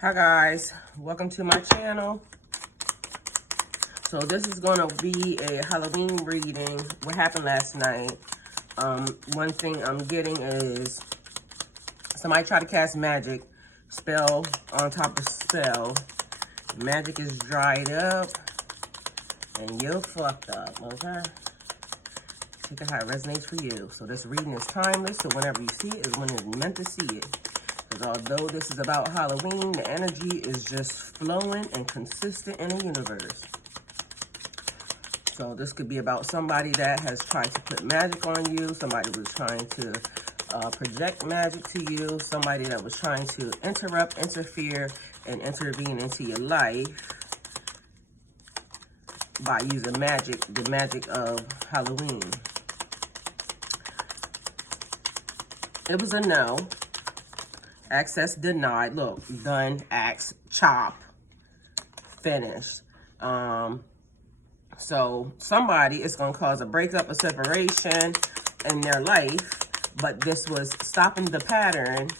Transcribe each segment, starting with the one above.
Hi guys, welcome to my channel. So this is gonna be a Halloween reading. What happened last night? One thing I'm getting is somebody tried to cast magic spell on top of spell. Magic is dried up and you're fucked up, okay? Take it how it resonates for you. So this reading is timeless, so whenever you see it is when it's meant to see it. Because although this is about Halloween, the energy is just flowing and consistent in the universe. So this could be about somebody that has tried to put magic on you. Somebody was trying to project magic to you. Somebody that was trying to interrupt, interfere, and intervene into your life by using magic, the magic of Halloween. It was a no. Access denied. Look, done, axe, chop, finished. So somebody is going to cause a breakup, a separation in their life, but this was stopping the pattern.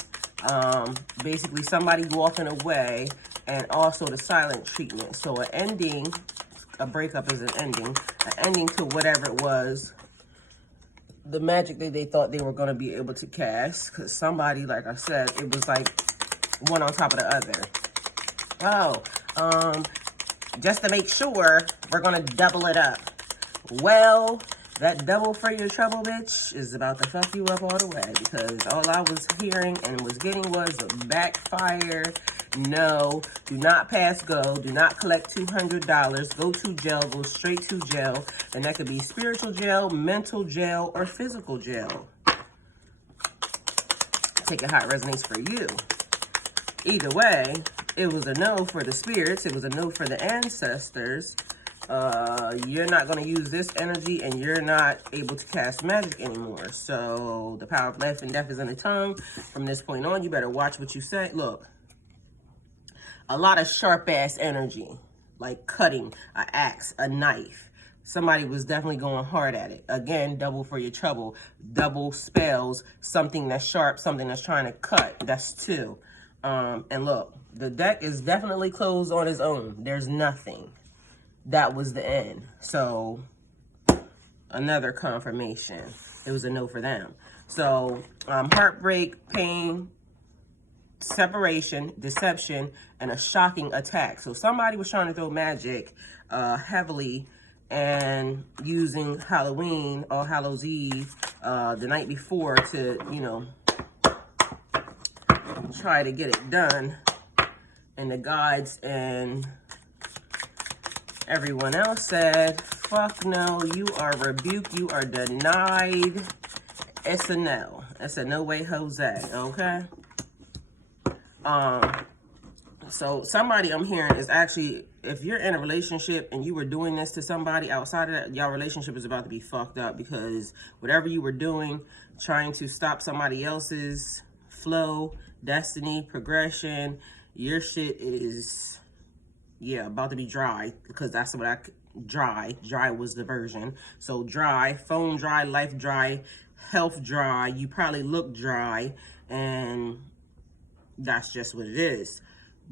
Basically somebody walking away, and also the silent treatment. So an ending, a breakup is an ending to whatever it was, the magic that they thought they were going to be able to cast. Because somebody, like I said, it was like one on top of the other. Oh, just to make sure, we're going to double it up. Well, that double for your trouble, bitch, is about to fuck you up all the way. Because all I was hearing and was getting was a backfire. No, do not pass go. Do not collect $200. Go to jail. Go straight to jail. And that could be spiritual jail, mental jail, or physical jail. Take it how it resonates for you. Either way, it was a no for the spirits. It was a no for the ancestors. You're not going to use this energy, and you're not able to cast magic anymore. So the power of life and death is in the tongue. From this point on, you better watch what you say. Look, a lot of sharp-ass energy, like cutting, an axe, a knife. Somebody was definitely going hard at it. Again, double for your trouble. Double spells, something that's sharp, something that's trying to cut. That's two. And look, the deck is definitely closed on its own. There's nothing. That was the end. So, another confirmation. It was a no for them. So, heartbreak, pain, separation, deception, and a shocking attack. So somebody was trying to throw magic heavily and using Halloween or Hallows Eve the night before to, you know, try to get it done. And the guides and everyone else said, fuck no, you are rebuked, you are denied. It's a no. It's a no way Jose, okay? So somebody I'm hearing is actually, if you're in a relationship and you were doing this to somebody outside of that, y'all relationship is about to be fucked up, because whatever you were doing, trying to stop somebody else's flow, destiny, progression, your shit is, yeah, about to be dry, because that's what dry was the version. So dry, phone dry, life dry, health dry, you probably look dry, and that's just what it is.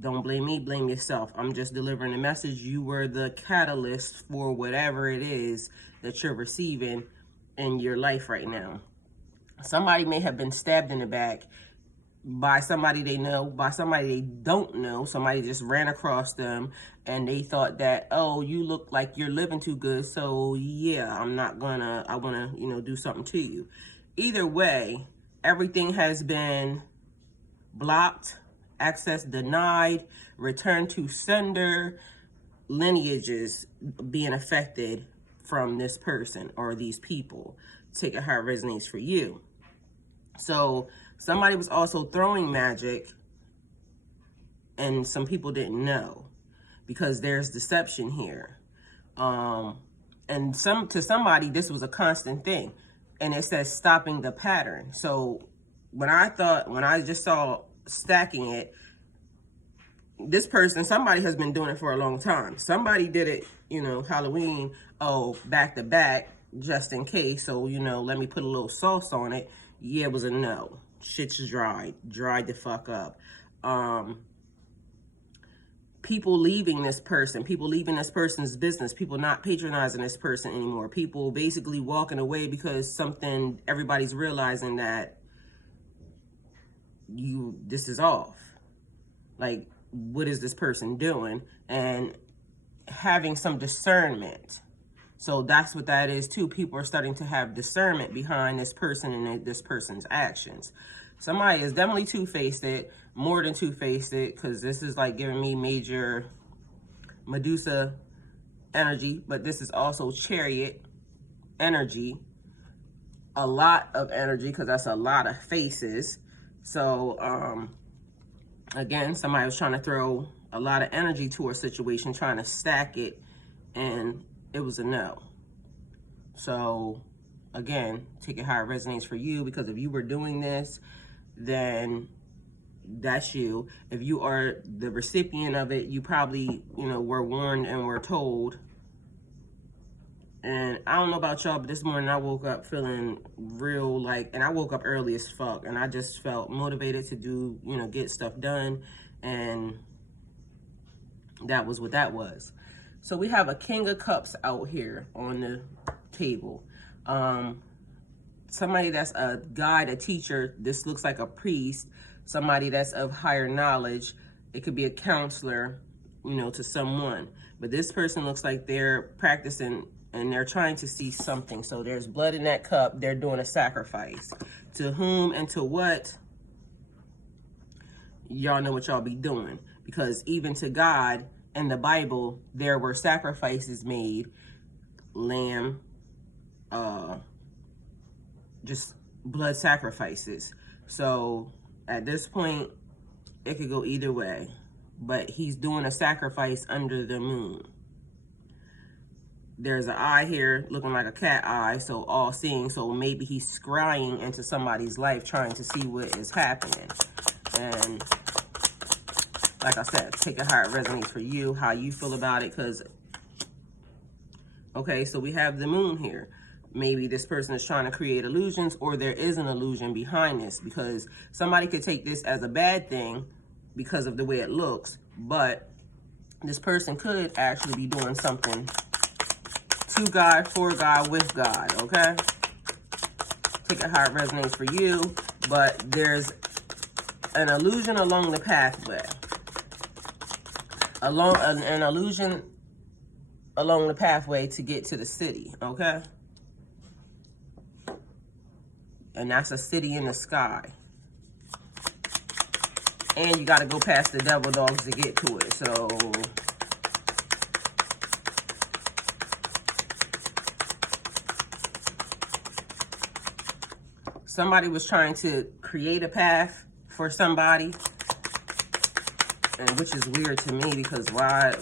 Don't blame me, blame yourself. I'm just delivering a message. You were the catalyst for whatever it is that you're receiving in your life right now. Somebody may have been stabbed in the back by somebody they know, by somebody they don't know. Somebody just ran across them and they thought that, oh, you look like you're living too good, so yeah, I want to, you know, do something to you. Either way, everything has been blocked, access denied, return to sender, lineages being affected from this person or these people. Take it how it resonates for you. So somebody was also throwing magic and some people didn't know, because there's deception here. And to somebody, this was a constant thing. And it says stopping the pattern. So when I just saw stacking it, this person, somebody has been doing it for a long time. Somebody did it, you know, Halloween, back to back, just in case. So, you know, let me put a little sauce on it. Yeah, it was a no. Shit's dried the fuck up. people leaving this person, people leaving this person's business, people not patronizing this person anymore, people basically walking away because everybody's realizing that this is off. Like, what is this person doing? And having some discernment. So that's what that is too. People are starting to have discernment behind this person and this person's actions. Somebody is definitely two-faced, more than two-faced, because this is like giving me major Medusa energy, but this is also Chariot energy, a lot of energy, because that's a lot of faces. So again, somebody was trying to throw a lot of energy to a situation, trying to stack it, and it was a no. So again, take it how it resonates for you, because if you were doing this, then that's you. If you are the recipient of it, you probably, were warned and were told. And I don't know about y'all, but this morning I woke up feeling real and I woke up early as fuck, and I just felt motivated to do, get stuff done. And that was what that was. So we have a King of Cups out here on the table. Somebody that's a guide, a teacher. This looks like a priest. Somebody that's of higher knowledge. It could be a counselor, to someone. But this person looks like they're practicing and they're trying to see something. So there's blood in that cup. They're doing a sacrifice. To whom and to what? Y'all know what y'all be doing. Because even to God, in the Bible, there were sacrifices made. Lamb, just blood sacrifices. So at this point, it could go either way. But he's doing a sacrifice under the moon. There's an eye here looking like a cat eye, so all seeing. So maybe he's scrying into somebody's life, trying to see what is happening. And like I said, take it how it resonates for you, how you feel about it. Because, okay, so we have the moon here. Maybe this person is trying to create illusions, or there is an illusion behind this, because somebody could take this as a bad thing because of the way it looks, but this person could actually be doing something to God, for God, with God, okay? Take it how it resonates for you, but there's an illusion along the pathway. An illusion along the pathway to get to the city, okay? And that's a city in the sky. And you got to go past the devil dogs to get to it. So somebody was trying to create a path for somebody, and which is weird to me, because why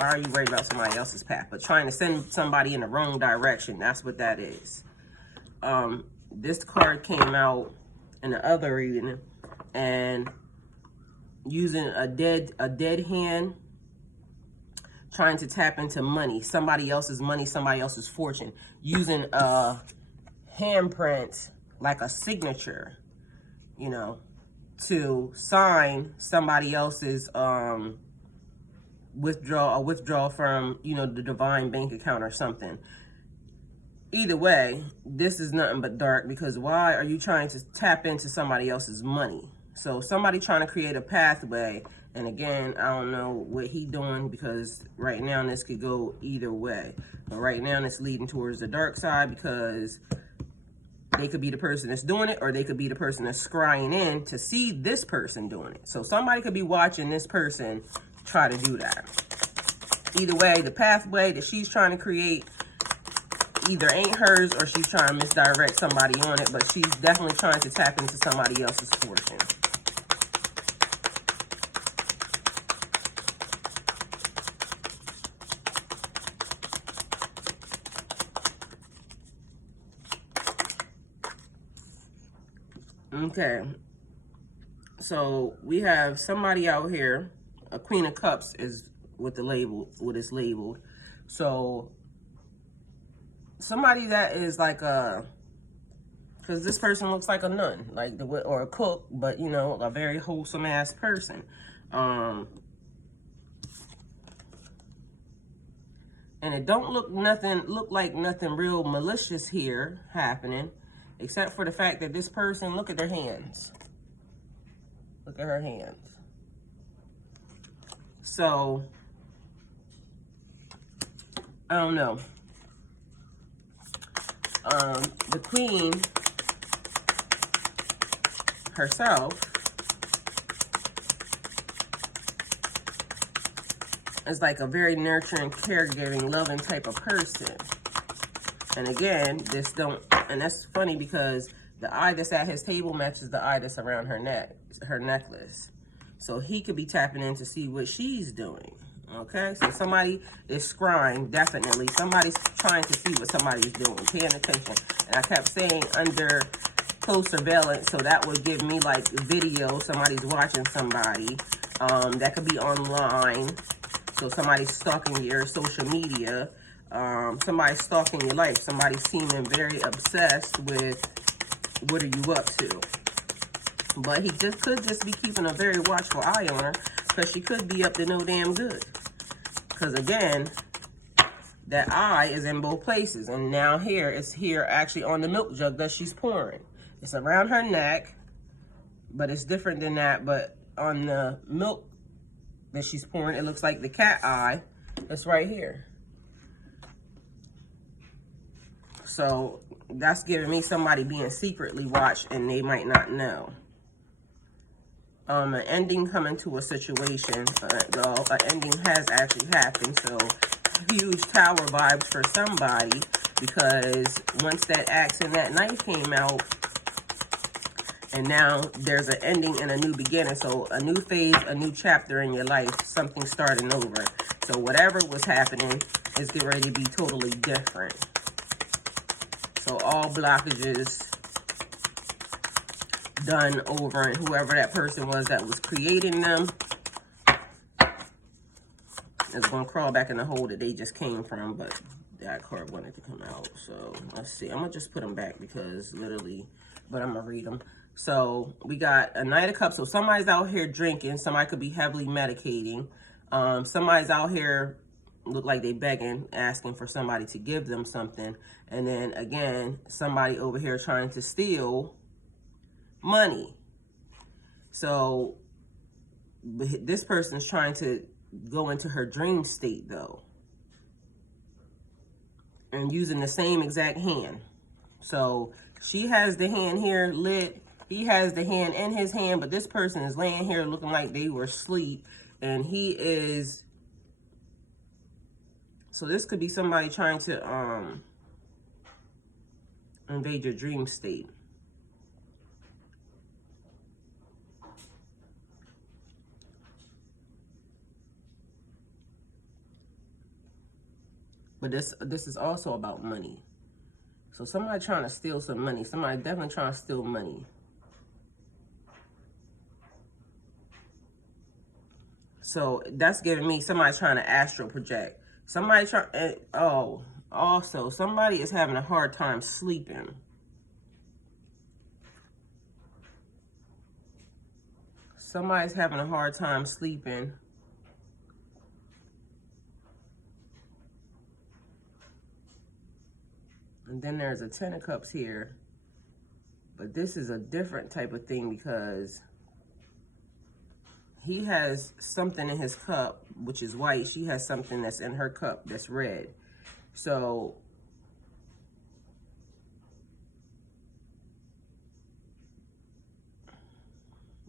are you worried about somebody else's path? But trying to send somebody in the wrong direction, that's what that is. This card came out in the other reading, and using a dead hand, trying to tap into money, somebody else's money, somebody else's fortune, using a handprint, like a signature, to sign somebody else's withdrawal from, the divine bank account or something. Either way, this is nothing but dark, because why are you trying to tap into somebody else's money? So somebody trying to create a pathway, and again, I don't know what he doing, because right now this could go either way. But right now it's leading towards the dark side, because they could be the person that's doing it, or they could be the person that's scrying in to see this person doing it. So somebody could be watching this person try to do that. Either way, the pathway that she's trying to create either ain't hers, or she's trying to misdirect somebody on it, but she's definitely trying to tap into somebody else's fortune. Okay, so we have somebody out here. A Queen of Cups is what it's labeled. So somebody that is like because this person looks like a nun, or a cook, but a very wholesome ass person. And it don't look like nothing real malicious here happening, except for the fact that this person, look at their hands. Look at her hands. So, I don't know. The queen herself is like a very nurturing, caregiving, loving type of person. And again, and that's funny because the eye that's at his table matches the eye that's around her neck, her necklace. So he could be tapping in to see what she's doing. Okay, so somebody is scrying, definitely. Somebody's trying to see what somebody's doing, paying attention. And I kept saying under close surveillance, so that would give me like video, somebody's watching somebody. That could be online. So somebody's stalking your social media. Somebody's stalking your life. Somebody's seeming very obsessed with what are you up to. But he could just be keeping a very watchful eye on her, because she could be up to no damn good. Because again, that eye is in both places. And now it's here actually on the milk jug that she's pouring. It's around her neck, but it's different than that. But on the milk that she's pouring, it looks like the cat eye that's right here. So that's giving me somebody being secretly watched and they might not know. An ending coming to a situation. Well, an ending has actually happened. So huge tower vibes for somebody, because once that axe and that knife came out, and now there's an ending and a new beginning. So a new phase, a new chapter in your life, something starting over. So whatever was happening is getting ready to be totally different. So all blockages done over, and whoever that person was that was creating them is going to crawl back in the hole that they just came from, but that card wanted to come out. So let's see. I'm going to just put them back because literally, but I'm going to read them. So we got a Knight of Cups. So somebody's out here drinking. Somebody could be heavily medicating. Somebody's out here look like they begging, asking for somebody to give them something. And then again, somebody over here trying to steal money. So this person's trying to go into her dream state though, and using the same exact hand. So she has the hand here lit, he has the hand in his hand, but this person is laying here looking like they were asleep, and he is, so this could be somebody trying to invade your dream state. But this is also about money. So somebody trying to steal some money. Somebody definitely trying to steal money. So that's giving me somebody trying to astral project. Somebody trying, oh, also somebody is having a hard time sleeping. Somebody's having a hard time sleeping. And then there's a Ten of Cups here. But this is a different type of thing because he has something in his cup, which is white. She has something that's in her cup that's red. So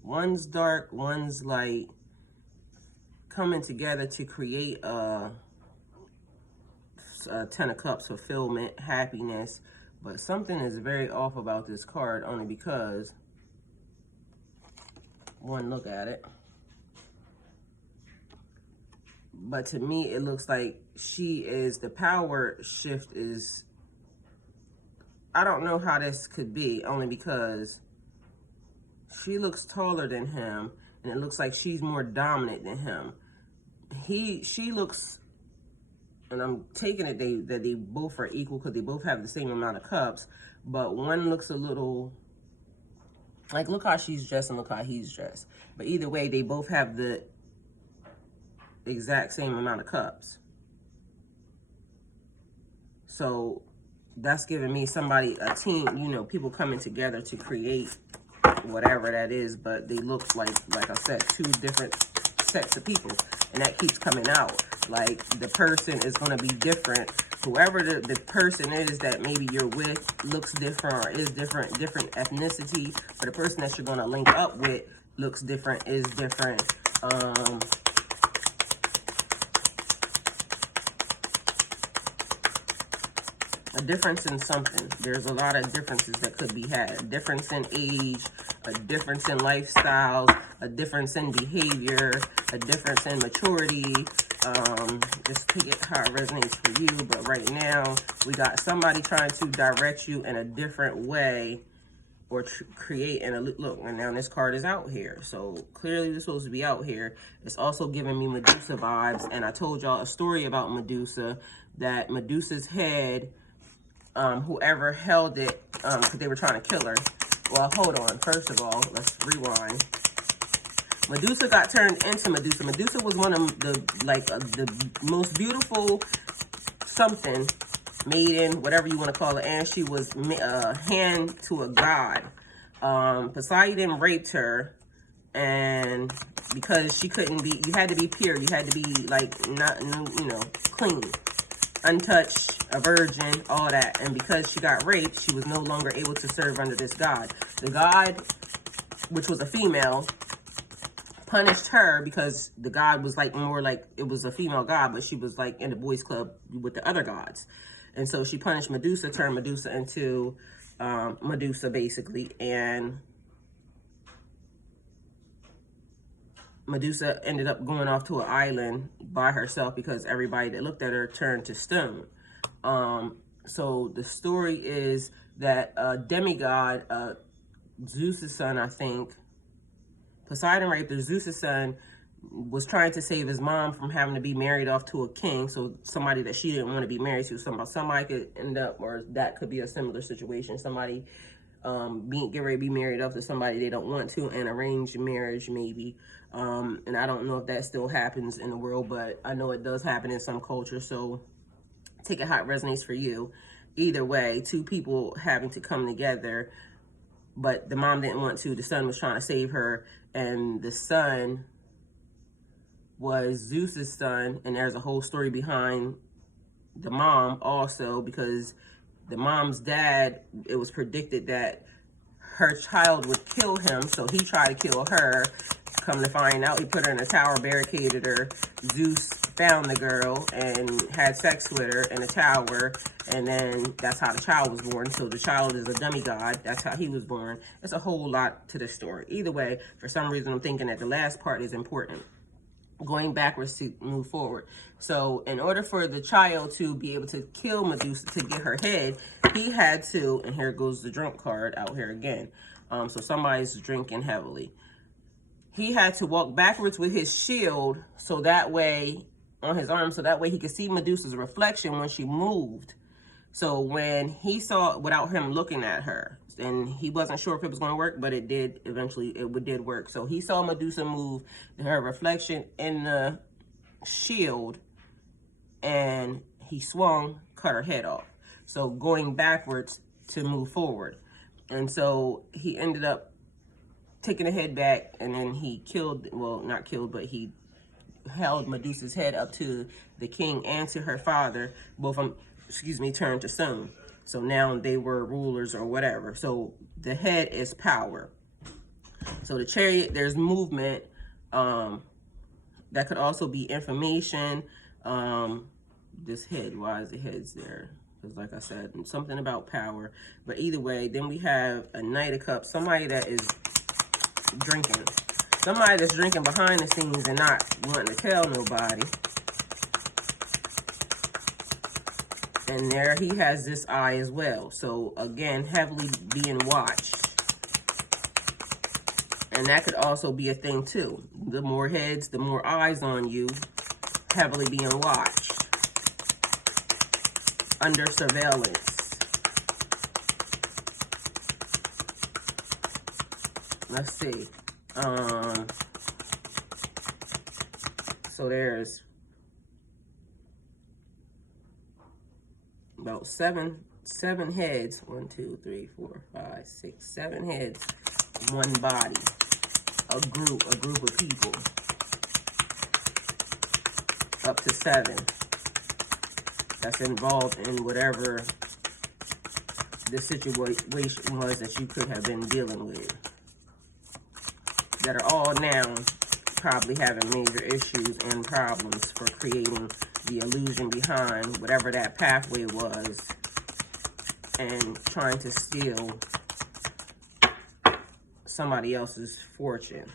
one's dark, one's light, coming together to create a Ten of Cups, fulfillment, happiness. But something is very off about this card, only because one look at it. But to me, it looks like she is, the power shift is, I don't know how this could be, only because she looks taller than him, and it looks like she's more dominant than him. She looks, and I'm taking it that they both are equal because they both have the same amount of cups, but one looks a little, like, look how she's dressed and look how he's dressed. But either way, they both have the exact same amount of cups. So that's giving me somebody, a team, you know, people coming together to create whatever that is, but they look like I said, two different sets of people, and that keeps coming out. Like, the person is going to be different. Whoever the person is that maybe you're with looks different or is different ethnicity, but the person that you're going to link up with looks different, is different. A difference in something. There's a lot of differences that could be had. A difference in age, a difference in lifestyles, a difference in behavior, a difference in maturity. Just take it how it resonates for you. But right now, we got somebody trying to direct you in a different way, or create in a look. And now this card is out here, so clearly it's supposed to be out here. It's also giving me Medusa vibes, and I told y'all a story about Medusa, that Medusa's head, whoever held it, because they were trying to kill her. Well, hold on. First of all, let's rewind. Medusa got turned into Medusa. Medusa was one of the most beautiful something, maiden, whatever you want to call it, and she was hand to a god. Poseidon raped her, and because she couldn't be, you had to be pure, you had to be like not, you know, clean, untouched, a virgin, all that. And because she got raped, she was no longer able to serve under this god. The god, which was a female, punished her because the god was like more like, it was a female god, but she was like in the boys club with the other gods. And so she punished Medusa, turned Medusa into Medusa basically. And Medusa ended up going off to an island by herself because everybody that looked at her turned to stone. So the story is that demigod, Zeus's son, I think, Poseidon raped her. Zeus's son was trying to save his mom from having to be married off to a king, so somebody that she didn't want to be married to. Somebody could end up, or that could be a similar situation. Somebody get ready to be married off to somebody they don't want to, an arranged marriage maybe. And I don't know if that still happens in the world, but I know it does happen in some cultures. So take it how it resonates for you. Either way, two people having to come together, but the mom didn't want to. The son was trying to save her, and the son was Zeus's son, and there's a whole story behind the mom also, because the mom's dad, it was predicted that her child would kill him, so he tried to kill her. Come to find out, he put her in a tower, barricaded her. Zeus found the girl and had sex with her in a tower, and then that's how the child was born. So the child is a demigod. That's how he was born. It's a whole lot to this story. Either way, for some reason, I'm thinking that the last part is important, going backwards to move forward. So in order for the child to be able to kill Medusa, to get her head, he had to, and here goes the drunk card out here again. So somebody's drinking heavily. He had to walk backwards with his shield, so that way, on his arm, so that way he could see Medusa's reflection when she moved. So when he saw, without him looking at her, and he wasn't sure if it was going to work, but it did, eventually it did work. So he saw Medusa move, her reflection in the shield, and he swung, cut her head off. So going backwards to move forward. And so he ended up taking the head back, and then he killed, well, not killed, but he held Medusa's head up to the king and to her father, both of them, turned to stone. So now they were rulers or whatever. So the head is power. So the chariot, there's movement. That could also be information. This head, why is the heads there? Because like I said, something about power. But either way, then we have a Knight of Cups, somebody that is drinking. Somebody that's drinking behind the scenes and not wanting to tell nobody. And there he has this eye as well. So again, heavily being watched. And that could also be a thing too. The more heads, the more eyes on you, heavily being watched. Under surveillance. Let's see. So there's about seven heads. 1, 2, 3, 4, 5, 6, 7 heads. One body. A group of people. Up to 7. That's involved in whatever the situation was that you could have been dealing with. That are all now probably having major issues and problems for creating the illusion behind whatever that pathway was and trying to steal somebody else's fortune.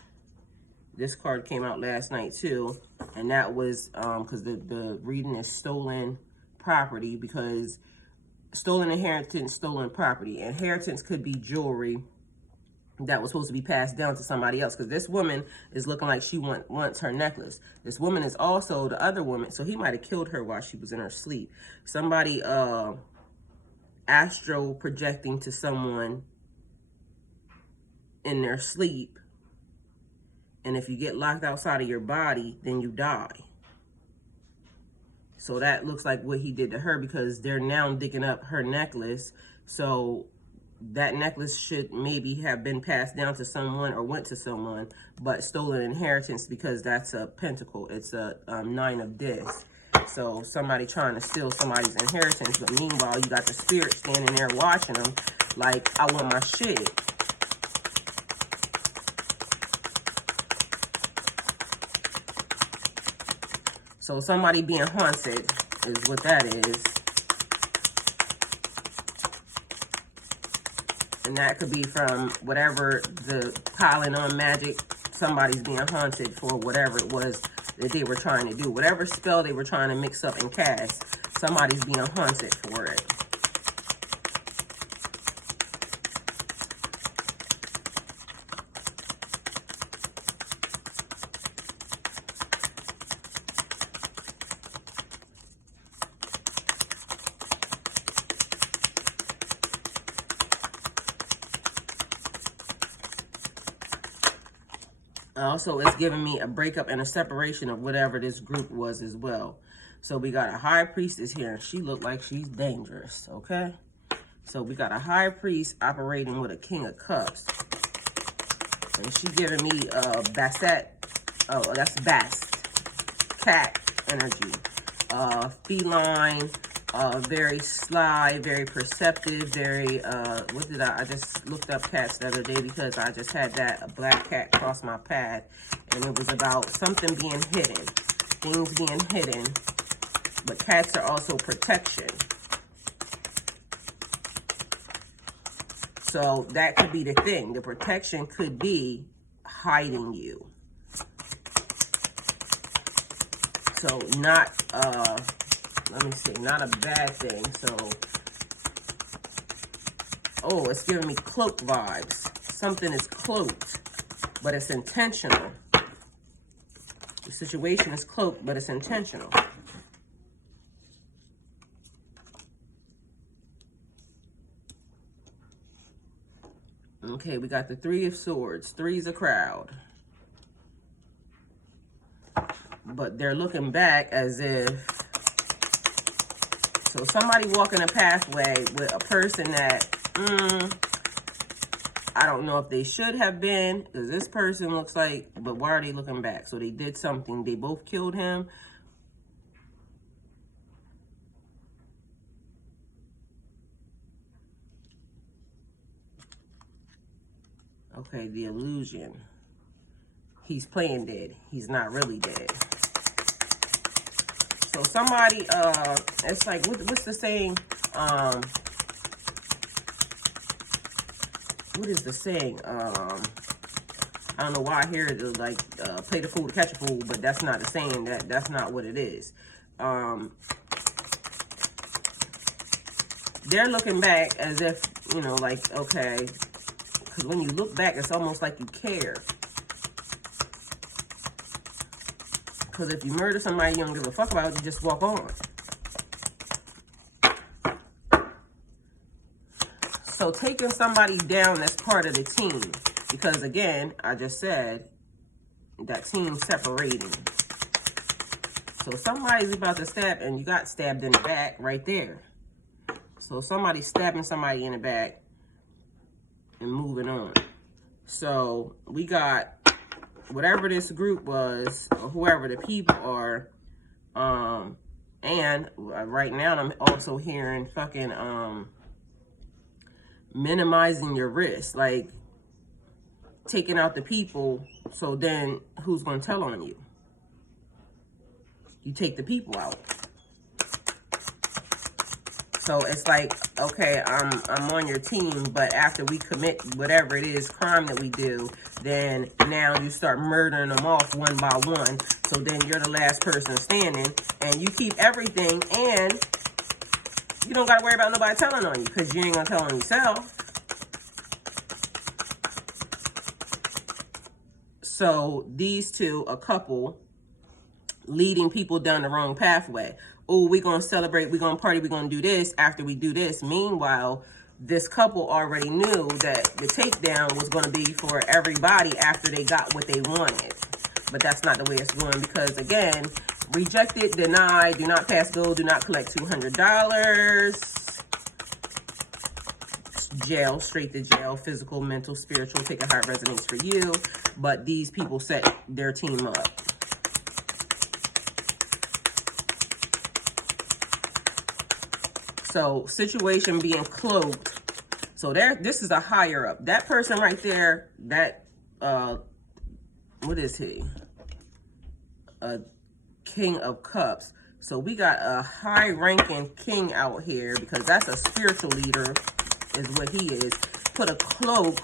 This card came out last night too, and that was because the reading is stolen property, because stolen inheritance, stolen property. Inheritance could be jewelry that was supposed to be passed down to somebody else, because this woman is looking like she wants her necklace. This woman is also the other woman, so he might have killed her while she was in her sleep. Somebody astral projecting to someone in their sleep, and if you get locked outside of your body, then you die. So that looks like what he did to her, because they're now digging up her necklace. So that necklace should maybe have been passed down to someone or went to someone, but stolen inheritance, because that's a pentacle. It's a 9 of discs. So somebody trying to steal somebody's inheritance, but meanwhile, you got the spirit standing there watching them like, I want my shit. So somebody being haunted is what that is. And that could be from whatever the piling on magic. Somebody's being haunted for whatever it was that they were trying to do. Whatever spell they were trying to mix up and cast, somebody's being haunted for it. Also, it's giving me a breakup and a separation of whatever this group was as well. So we got a high priestess here, and she looked like she's dangerous, okay? So we got a high priest operating with a king of cups. And she giving me Bassett, oh, that's Bast, cat energy. Feline, very sly, very perceptive, very, I just looked up cats the other day because I just had a black cat cross my path, and it was about something being hidden, things being hidden, but cats are also protection. So that could be the thing. The protection could be hiding you. So not, let me see, not a bad thing. So, oh, it's giving me cloak vibes. Something is cloaked, but it's intentional. The situation is cloaked, but it's intentional. Okay, we got the 3 of Swords. 3's a crowd. But they're looking back as if, so somebody walking a pathway with a person that, I don't know if they should have been, because this person looks like, but why are they looking back? So they did something. They both killed him. Okay, the illusion. He's playing dead. He's not really dead. So somebody, it's like, what's the saying? What is the saying? I don't know why I hear it like, play the fool to catch a fool, but that's not the saying. That's not what it is. They're looking back as if, you know, like, okay, because when you look back, it's almost like you care. Because if you murder somebody you don't give a fuck about, you just walk on. So taking somebody down that's part of the team. Because again, I just said that team separating. So somebody's about to stab, and you got stabbed in the back right there. So somebody stabbing somebody in the back and moving on. So we got whatever this group was, or whoever the people are, and right now I'm also hearing fucking minimizing your risk, like taking out the people. So then who's gonna tell on you? You take the people out. So it's like, okay, I'm on your team, but after we commit whatever it is, crime that we do, then now you start murdering them off one by one. So then you're the last person standing, and you keep everything, and you don't got to worry about nobody telling on you, because you ain't going to tell on yourself. So these two, a couple, leading people down the wrong pathway. Oh, we're going to celebrate, we're going to party, we're going to do this after we do this. Meanwhile, this couple already knew that the takedown was going to be for everybody after they got what they wanted. But that's not the way it's going, because, again, rejected, denied, do not pass go, do not collect $200. Jail, straight to jail, physical, mental, spiritual, take a heart resonates for you. But these people set their team up. So situation being cloaked. So this is a higher up. That person right there, that, what is he? A King of Cups. So we got a high ranking king out here, because that's a spiritual leader is what he is. Put a cloak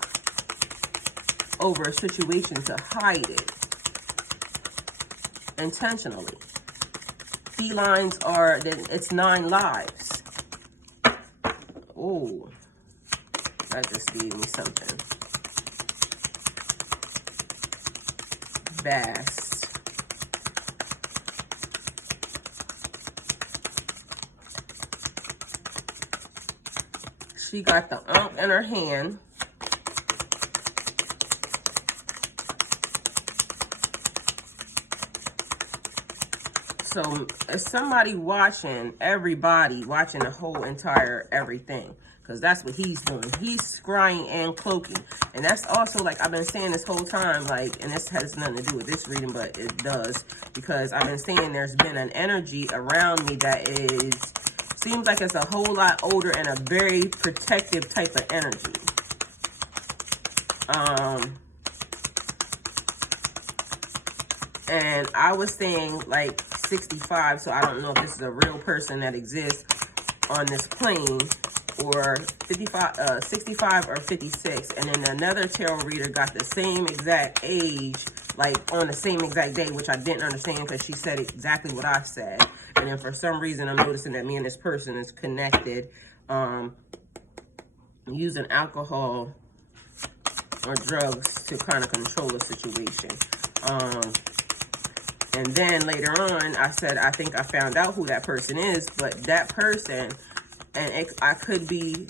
over a situation to hide it intentionally. Felines are, it's 9 lives. Oh, that just gave me something. Vast. She got the in her hand. So if somebody watching, everybody watching the whole entire everything, because that's what he's doing. He's scrying and cloaking. And that's also, like I've been saying this whole time, like, and this has nothing to do with this reading, but it does, because I've been saying there's been an energy around me that seems like it's a whole lot older and a very protective type of energy. And I was saying like 65, so I don't know if this is a real person that exists on this plane, or 65 or 56. And then another tarot reader got the same exact age, like on the same exact day, which I didn't understand because she said exactly what I said. And then for some reason, I'm noticing that me and this person is connected, using alcohol or drugs to kind of control the situation. And then later on, I said, I think I found out who that person is, but that person, and I could be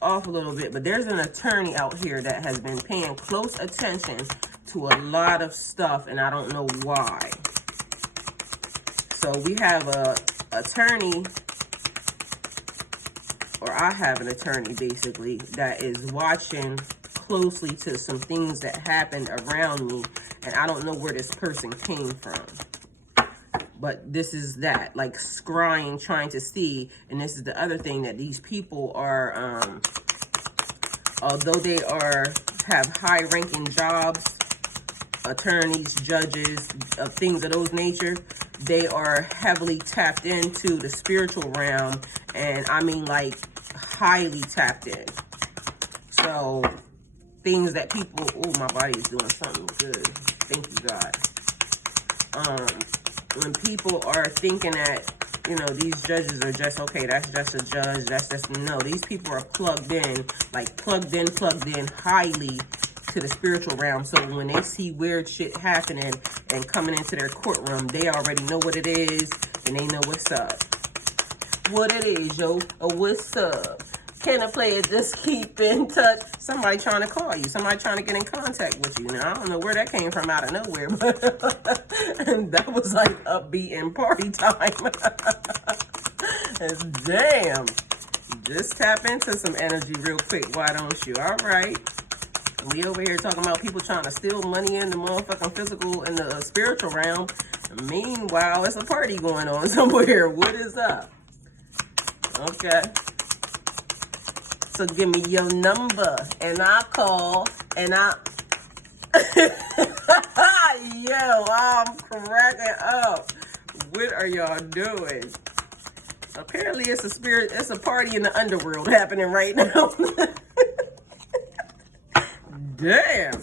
off a little bit, but there's an attorney out here that has been paying close attention to a lot of stuff, and I don't know why. So we have a attorney, or I have an attorney basically, that is watching closely to some things that happened around me, and I don't know where this person came from. But this is that, like scrying, trying to see. And this is the other thing, that these people are, although they have high-ranking jobs, attorneys, judges, things of those nature, they are heavily tapped into the spiritual realm, and I mean like highly tapped in. So things that people, oh, my body is doing something good. Thank you, God. When people are thinking that, you know, these judges are just, okay, that's just a judge, that's just, no, these people are plugged in, like plugged in highly to the spiritual realm. So when they see weird shit happening and coming into their courtroom, they already know what it is, and they know what's up. What it is, yo, or what's up? Can a player just keep in touch? Somebody trying to call you. Somebody trying to get in contact with you. Now, I don't know where that came from out of nowhere, but that was like upbeat and party time. Damn. Just tap into some energy real quick, why don't you? All right. We over here talking about people trying to steal money in the motherfucking physical and the spiritual realm. Meanwhile, it's a party going on somewhere. What is up? Okay. So give me your number and I'll call and Yo, I'm cracking up. What are y'all doing? Apparently it's a party in the underworld happening right now. Damn.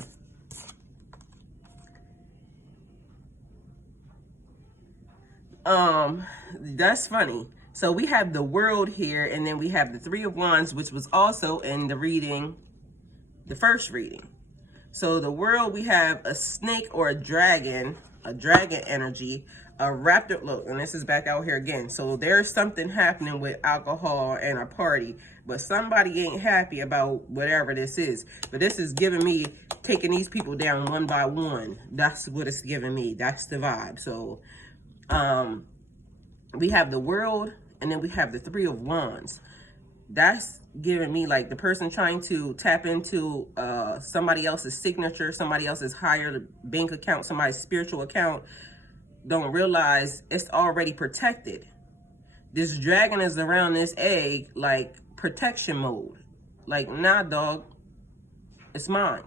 That's funny. So we have the world here, and then we have the Three of Wands, which was also in the reading, the first reading. So the world, we have a snake or a dragon energy, a raptor. Look, and this is back out here again. So there's something happening with alcohol and a party, but somebody ain't happy about whatever this is. But this is giving me taking these people down one by one. That's what it's giving me. That's the vibe. So we have the world, and then we have the Three of Wands. That's giving me like the person trying to tap into somebody else's signature, somebody else's higher bank account, somebody's spiritual account, don't realize it's already protected. This dragon is around this egg like protection mode. Like, nah, dog, it's mine.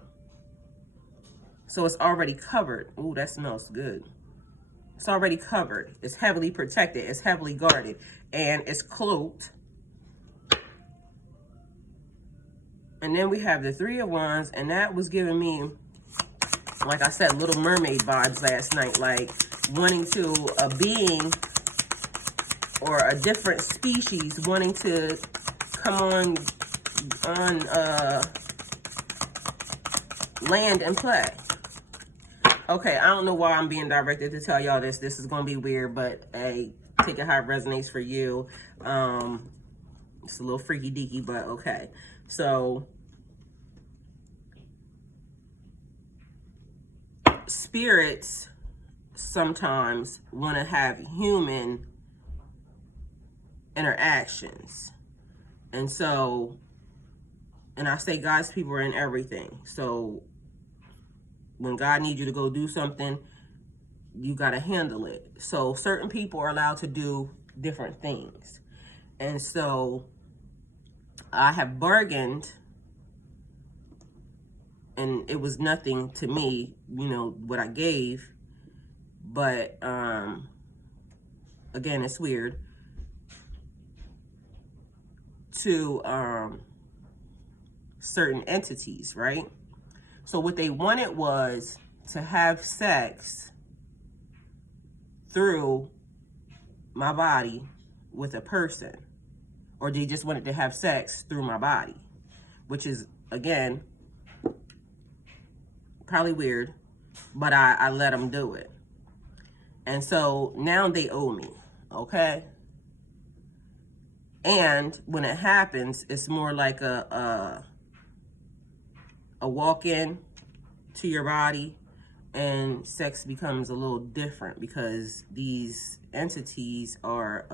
So it's already covered. Ooh, that smells good. It's already covered. It's heavily protected. It's heavily guarded. And it's cloaked. And then we have the Three of Wands. And that was giving me, like I said, Little Mermaid vibes last night. Like wanting to, a being or a different species wanting to come on land and play. Okay, I don't know why I'm being directed to tell y'all this. This is going to be weird, but hey, take it how it resonates for you. It's a little freaky deaky, but okay. So, spirits sometimes want to have human interactions. And so, and I say God's people are in everything. So, when God needs you to go do something, you got to handle it. So certain people are allowed to do different things. And so I have bargained, and it was nothing to me, you know, what I gave. But again, it's weird to certain entities, right? So what they wanted was to have sex through my body with a person. Or they just wanted to have sex through my body. Which is, again, probably weird. But I let them do it. And so now they owe me. Okay? And when it happens, it's more like a walk-in to your body, and sex becomes a little different because these entities are,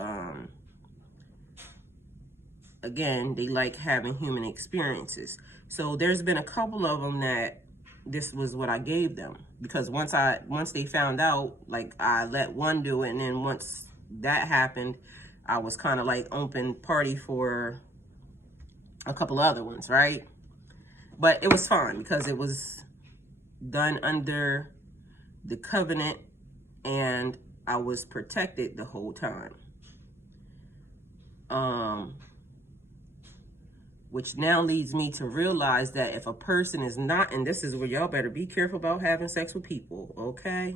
again, they like having human experiences. So there's been a couple of them that this was what I gave them, because once they found out, like, I let one do it, and then once that happened, I was kind of like open party for a couple other ones, right? But it was fine because it was done under the covenant and I was protected the whole time. Which now leads me to realize that if a person is not, and this is where y'all better be careful about having sex with people, okay?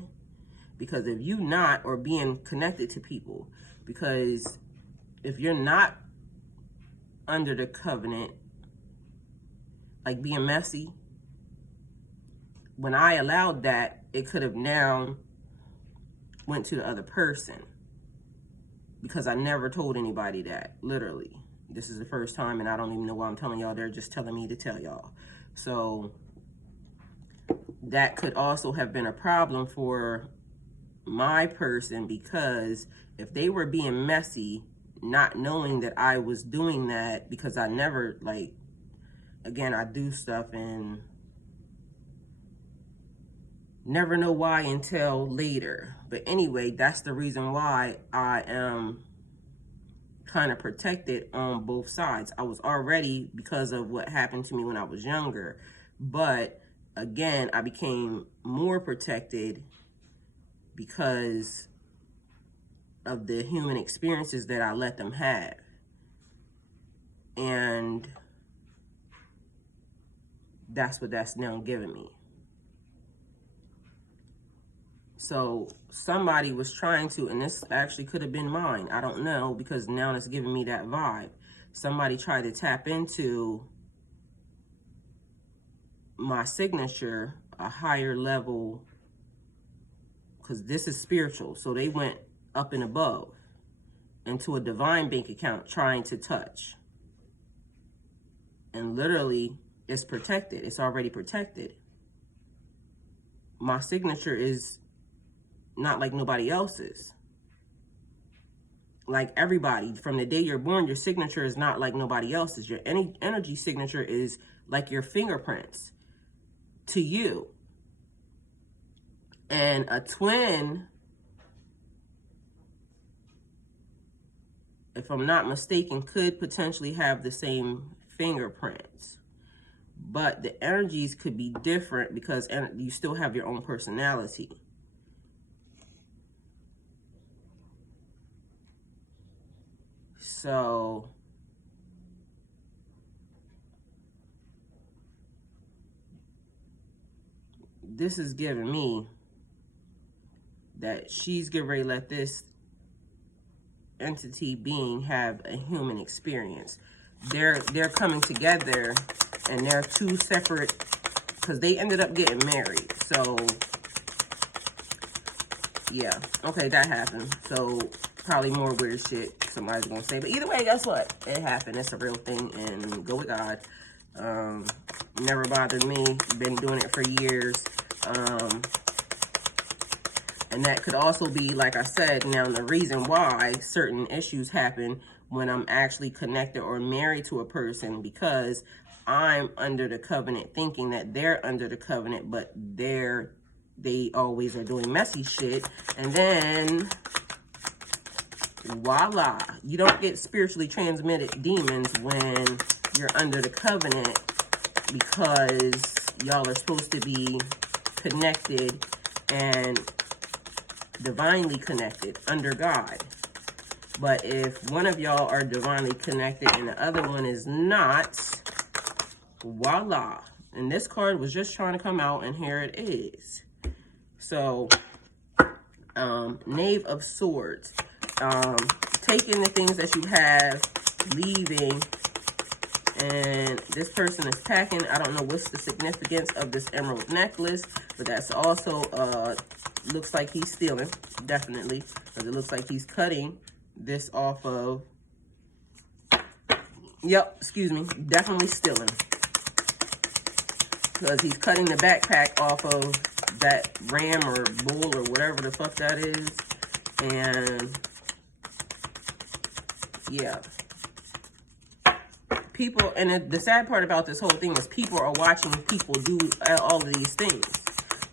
Because if you not, or being connected to people, because if you're not under the covenant, like being messy, when I allowed that, it could have now went to the other person, because I never told anybody that, literally. This is the first time, and I don't even know why I'm telling y'all. They're just telling me to tell y'all. So that could also have been a problem for my person, because if they were being messy, not knowing that I was doing that, because I never, like, again, I do stuff and never know why until later. But anyway, that's the reason why I am kind of protected on both sides. I was already, because of what happened to me when I was younger, but again, I became more protected because of the human experiences that I let them have. And that's what that's now giving me. So somebody was trying to, and this actually could have been mine, I don't know, because now it's giving me that vibe. Somebody tried to tap into my signature, a higher level, because this is spiritual. So they went up and above into a divine bank account trying to touch. And literally, it's protected. It's already protected. My signature is not like nobody else's. Like everybody, from the day you're born, your signature is not like nobody else's. Your energy signature is like your fingerprints to you. And a twin, if I'm not mistaken, could potentially have the same fingerprints. But the energies could be different because you still have your own personality. So this is giving me that she's getting ready to let this entity being have a human experience. They're coming together, and they're two separate, because they ended up getting married. So yeah, okay, that happened. So probably more weird shit somebody's gonna say, but either way, guess what? It happened. It's a real thing, and go with God. Never bothered me. Been doing it for years. And that could also be, like I said, now the reason why certain issues happen when I'm actually connected or married to a person, because I'm under the covenant thinking that they're under the covenant, but they always are doing messy shit. And then voila, you don't get spiritually transmitted demons when you're under the covenant, because y'all are supposed to be connected and divinely connected under God. But if one of y'all are divinely connected and the other one is not, voila. And this card was just trying to come out, and here it is. So, Knave of Swords. Taking the things that you have, leaving, and this person is packing. I don't know what's the significance of this emerald necklace, but that's also, looks like he's stealing, definitely, because it looks like he's cutting this off of, yep, excuse me, definitely stealing, because he's cutting the backpack off of that ram or bull or whatever the fuck that is. And yeah, people, and the sad part about this whole thing is people are watching people do all of these things.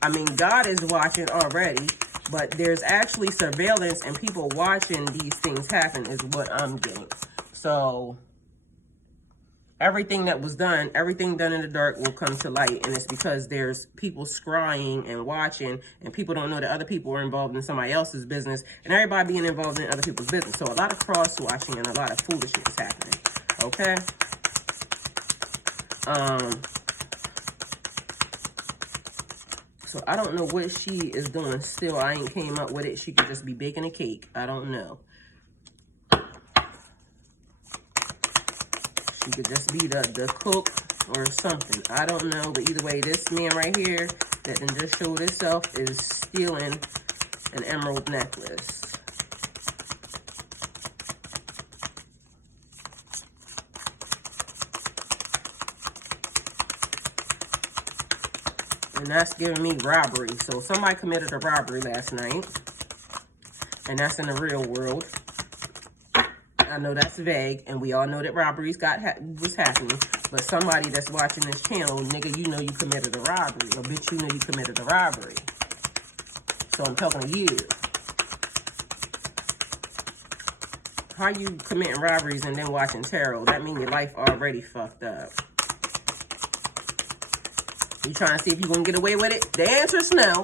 I mean, God is watching already, but there's actually surveillance and people watching these things happen is what I'm getting. So everything that was done, everything done in the dark will come to light. And it's because there's people scrying and watching, and people don't know that other people are involved in somebody else's business, and everybody being involved in other people's business. So a lot of cross-watching and a lot of foolishness is happening. Okay? So I don't know what she is doing still. I ain't came up with it. She could just be baking a cake. I don't know. She could just be the cook or something. I don't know. But either way, this man right here that then just showed itself is stealing an emerald necklace. And that's giving me robbery. So somebody committed a robbery last night. And that's in the real world. I know that's vague, and we all know that robberies was happening. But somebody that's watching this channel, nigga, you know you committed a robbery. Or bitch, you know you committed a robbery. So I'm talking to you. How you committing robberies and then watching tarot? That means your life already fucked up. You trying to see if you're going to get away with it? The answer is no.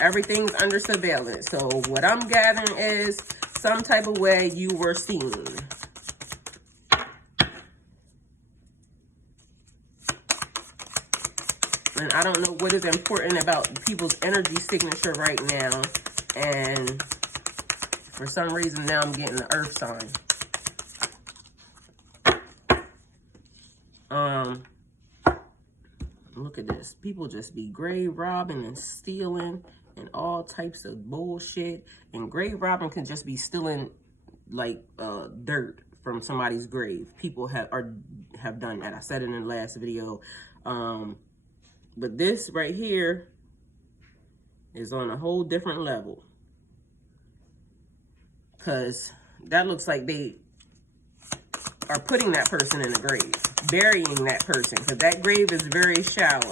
Everything's under surveillance. So what I'm gathering is some type of way you were seen. And I don't know what is important about people's energy signature right now. And for some reason now I'm getting the earth sign. Look at this. People just be grave robbing and stealing and all types of bullshit. And grave robbing can just be stealing like dirt from somebody's grave. People have done that. I said it in the last video. But this right here is on a whole different level. Because that looks like they are putting that person in a grave. Burying that person. Because that grave is very shallow.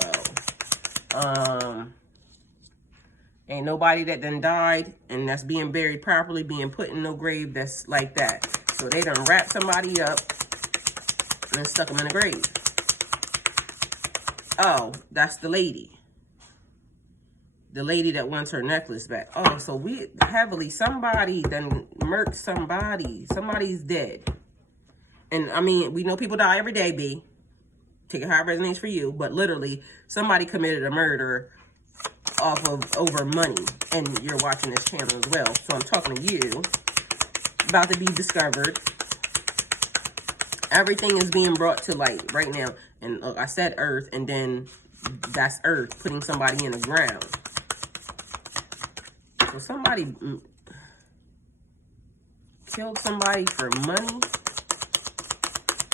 Ain't nobody that done died and that's being buried properly being put in no grave that's like that. So they done wrapped somebody up and stuck them in a grave. Oh, that's the lady. The lady that wants her necklace back. Oh, so we heavily, somebody done murked somebody. Somebody's dead. And I mean, we know people die every day, B. Take it how it resonates for you. But literally, somebody committed a murder off of over money. And you're watching this channel as well. So I'm talking to you. About to be discovered. Everything is being brought to light right now. And look, I said earth, and then that's earth putting somebody in the ground. So somebody killed somebody for money.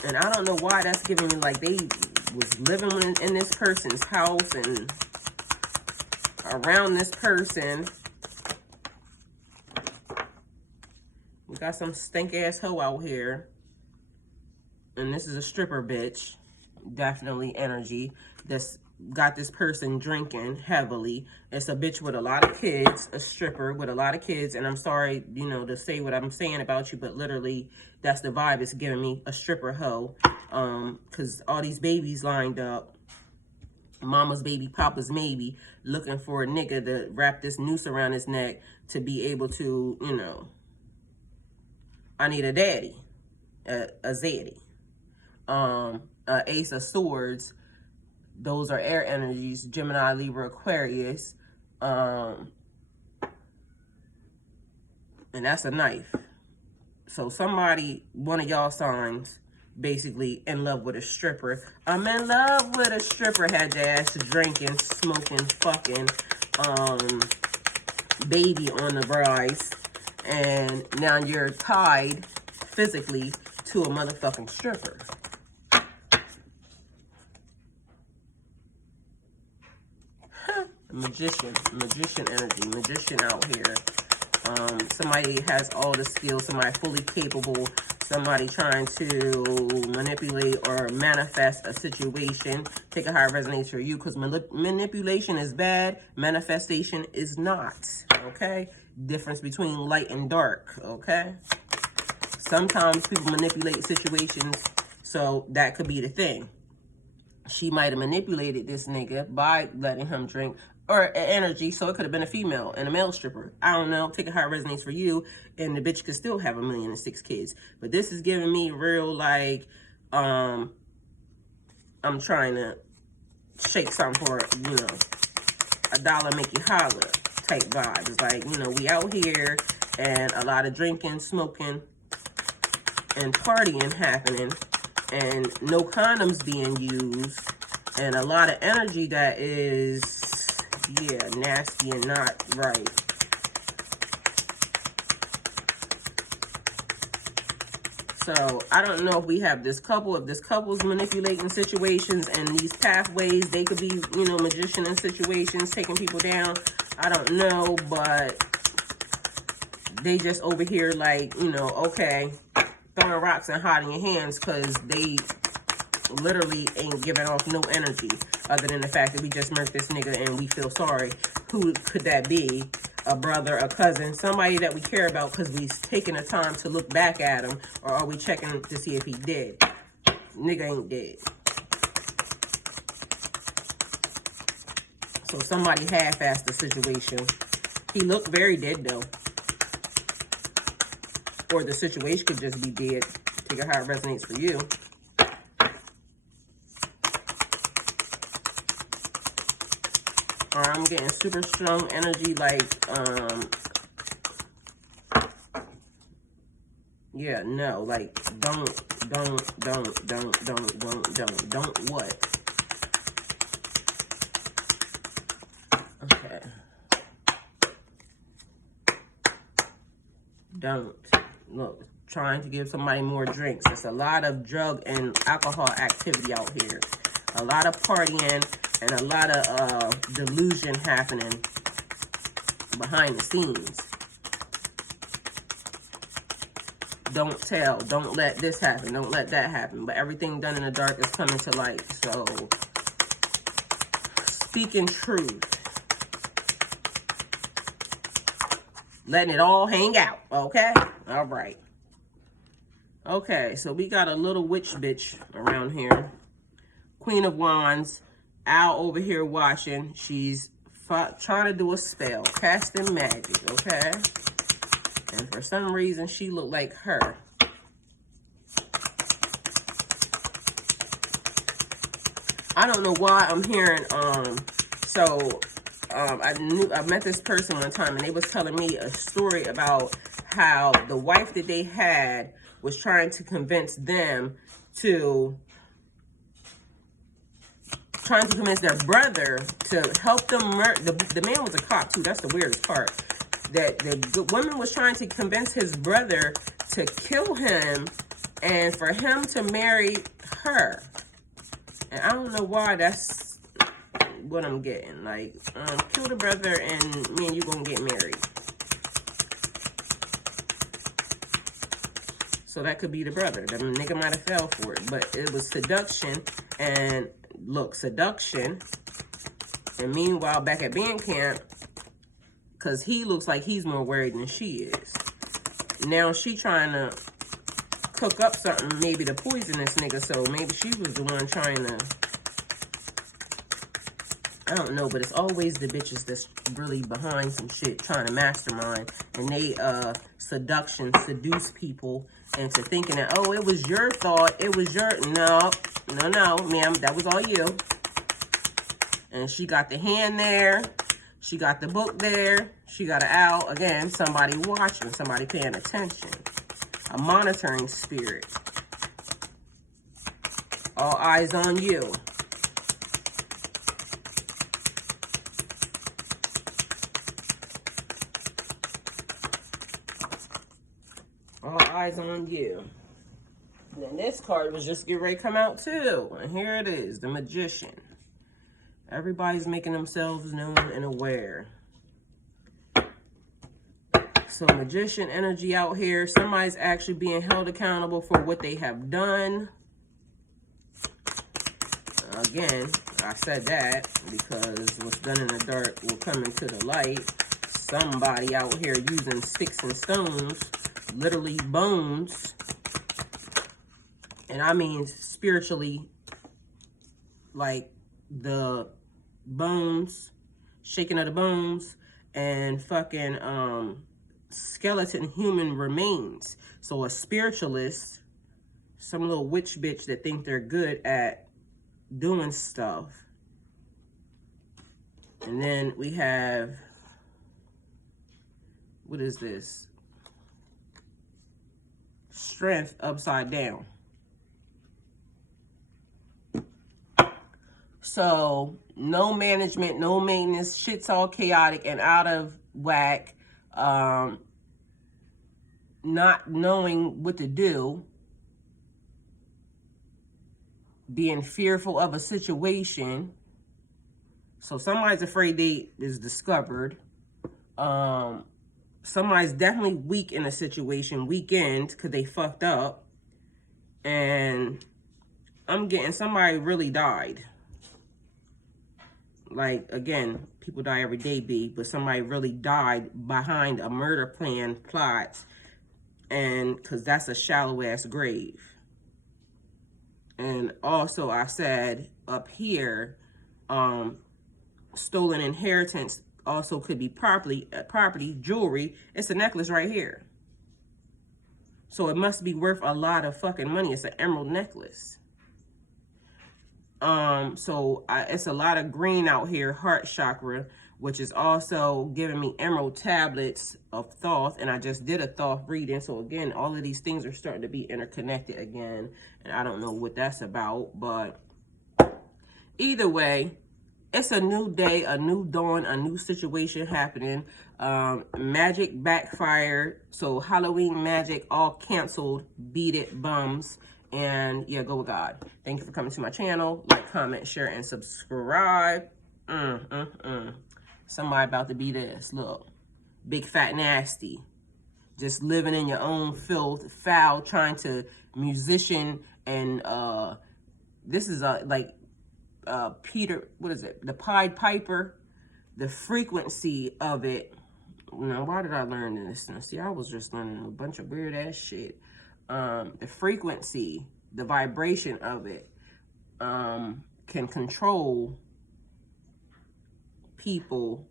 And I don't know why that's giving me like they was living in this person's house and around this person. We got some stink ass hoe out here. And this is a stripper bitch. Definitely energy. That's got this person drinking heavily. It's a bitch with a lot of kids. A stripper with a lot of kids. And I'm sorry, you know, to say what I'm saying about you. But literally, that's the vibe it's giving me. A stripper hoe. Because all these babies lined up. Mama's baby, papa's maybe. Looking for a nigga to wrap this noose around his neck. To be able to, you know. I need a daddy. A zaddy. Ace of Swords, those are air energies, Gemini, Libra, Aquarius, and that's a knife. So somebody, one of y'all signs, basically in love with a stripper. I'm in love with a stripper, had your ass drinking, smoking, fucking, baby on the rise, and now you're tied physically to a motherfucking stripper. Magician energy, magician out here. Somebody has all the skills, somebody fully capable, somebody trying to manipulate or manifest a situation. Take it how it resonates for you, because manipulation is bad, manifestation is not, okay? Difference between light and dark, okay? Sometimes people manipulate situations, so that could be the thing. She might have manipulated this nigga by letting him drink, or energy, so it could have been a female and a male stripper. I don't know. Take it how it resonates for you, and the bitch could still have 1,000,006 kids. But this is giving me real, like, I'm trying to shake something for, you know, a dollar make you holler type vibe. It's like, you know, we out here, and a lot of drinking, smoking, and partying happening, and no condoms being used, and a lot of energy that is, yeah, nasty and not right. So I don't know if we have this couple, if this couple's manipulating situations, and these pathways, they could be, you know, magician in situations, taking people down. I don't know, but they just over here like, you know, okay, throwing rocks and hiding your hands because they literally ain't giving off no energy other than the fact that we just murked this nigga and we feel sorry. Who could that be? A brother, a cousin, somebody that we care about because we've taken the time to look back at him, or are we checking to see if he dead? Nigga ain't dead. So somebody half-assed the situation. He looked very dead though. Or the situation could just be dead. Take it how it resonates for you. Alright, I'm getting super strong energy like, yeah, no, like, don't what? Okay. Don't. Look, trying to give somebody more drinks. There's a lot of drug and alcohol activity out here. A lot of partying and a lot of delusion happening behind the scenes. Don't tell. Don't let this happen. Don't let that happen. But everything done in the dark is coming to light. So, speaking truth. Letting it all hang out. Okay? All right. Okay, so we got a little witch bitch around here. Queen of Wands. Owl over here watching. She's trying to do a spell. Casting magic. Okay? And for some reason, she looked like her. I don't know why I'm hearing, I met this person one time and they was telling me a story about how the wife that they had was trying to convince their brother to help them murder. The man was a cop too. That's the weirdest part. That the woman was trying to convince his brother to kill him and for him to marry her. And I don't know why that's what I'm getting. Like, kill the brother and me and you gonna get married. So that could be the brother. The nigga might have fell for it. But it was seduction. And look, seduction. And meanwhile, back at band camp, because he looks like he's more worried than she is. Now she trying to cook up something, maybe to poison this nigga. So maybe she was the one trying to... I don't know, but it's always the bitches that's really behind some shit, trying to mastermind. And they seduce people into thinking that, oh, it was your thought. It was your... No, ma'am, that was all you. And she got the hand there. She got the book there. She got an owl. Again, somebody watching, somebody paying attention. A monitoring spirit. All eyes on you. All eyes on you. And then this card was just getting ready to come out too. And here it is, the Magician. Everybody's making themselves known and aware. So magician energy out here. Somebody's actually being held accountable for what they have done. Again, I said that because what's done in the dark will come into the light. Somebody out here using sticks and stones, literally bones. And I mean spiritually, like the bones, shaking of the bones, and fucking skeleton human remains. So a spiritualist, some little witch bitch that think they're good at doing stuff. And then we have, what is this? Strength upside down. So no management, no maintenance, shit's all chaotic and out of whack. Not knowing what to do, being fearful of a situation. So somebody's afraid they is discovered. somebody's definitely weak in a situation, weakened, because they fucked up. And I'm getting somebody really died. Like, again, people die every day, B, but somebody really died behind a murder plan plot. And because that's a shallow ass grave. And also I said up here, stolen inheritance also could be property, jewelry. It's a necklace right here. So it must be worth a lot of fucking money. It's an emerald necklace. It's a lot of green out here, heart chakra, which is also giving me emerald tablets of Thoth, and I just did a Thoth reading. So again, all of these things are starting to be interconnected again, and I don't know what that's about, but either way, it's a new day, a new dawn, a new situation happening. Magic backfired, so Halloween magic all canceled. Beat it, bums. And yeah, go with God. Thank you for coming to my channel. Like, comment, share, and subscribe. Somebody about to be this. Look, big fat nasty. Just living in your own filth, foul, trying to musician. And this is Peter, what is it? The Pied Piper. The frequency of it. Now, why did I learn this? Now, see, I was just learning a bunch of weird ass shit. The frequency, the vibration of it, can control people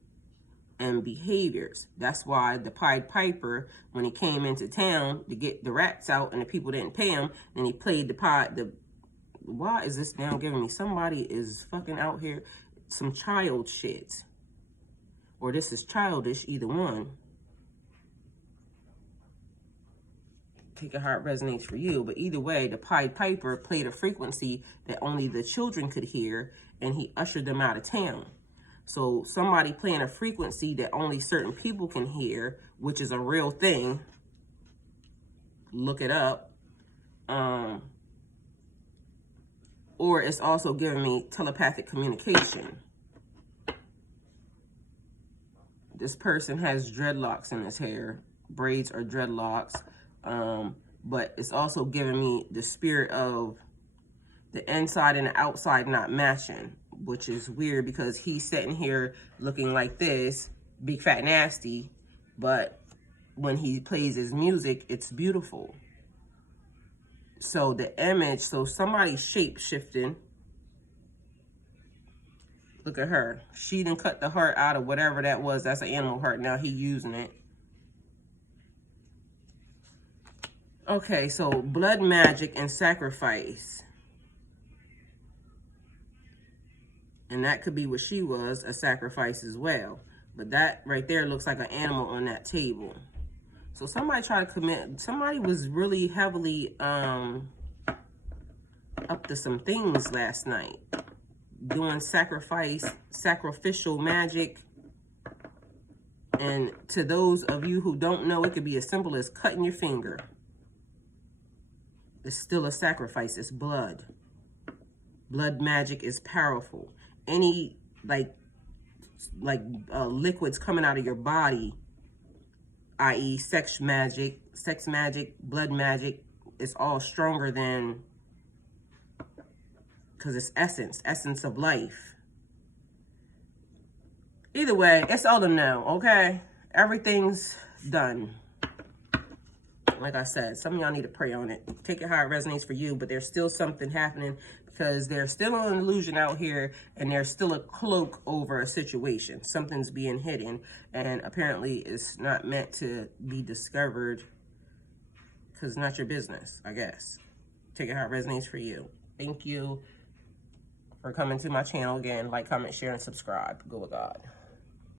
and behaviors. That's why the Pied Piper, when he came into town to get the rats out and the people didn't pay him, then he played why is this now giving me somebody is fucking out here, some child shit. Or this is childish, either one. Take it how it resonates for you. But either way, the Pied Piper played a frequency that only the children could hear, and he ushered them out of town. So somebody playing a frequency that only certain people can hear, which is a real thing. Look it up. Or it's also giving me telepathic communication. This person has dreadlocks in his hair. Braids or dreadlocks. But it's also giving me the spirit of the inside and the outside not matching, which is weird because he's sitting here looking like this, big fat nasty, but when he plays his music, it's beautiful. So the image, so somebody's shape shifting. Look at her. She done cut the heart out of whatever that was. That's an animal heart. Now he using it. Okay, so blood magic and sacrifice. And that could be what she was, a sacrifice as well. But that right there looks like an animal on that table. So somebody tried to commit, somebody was really heavily up to some things last night. Doing sacrificial magic. And to those of you who don't know, it could be as simple as cutting your finger. It's still a sacrifice. It's blood. Blood magic is powerful. Any liquids coming out of your body, i.e. sex magic, blood magic, is all stronger than, because it's essence of life. Either way, it's all them now, okay? Everything's done. Like I said, some of y'all need to pray on it. Take it how it resonates for you, but there's still something happening because there's still an illusion out here and there's still a cloak over a situation. Something's being hidden and apparently it's not meant to be discovered because it's not your business, I guess. Take it how it resonates for you. Thank you for coming to my channel again. Like, comment, share, and subscribe. Go with God.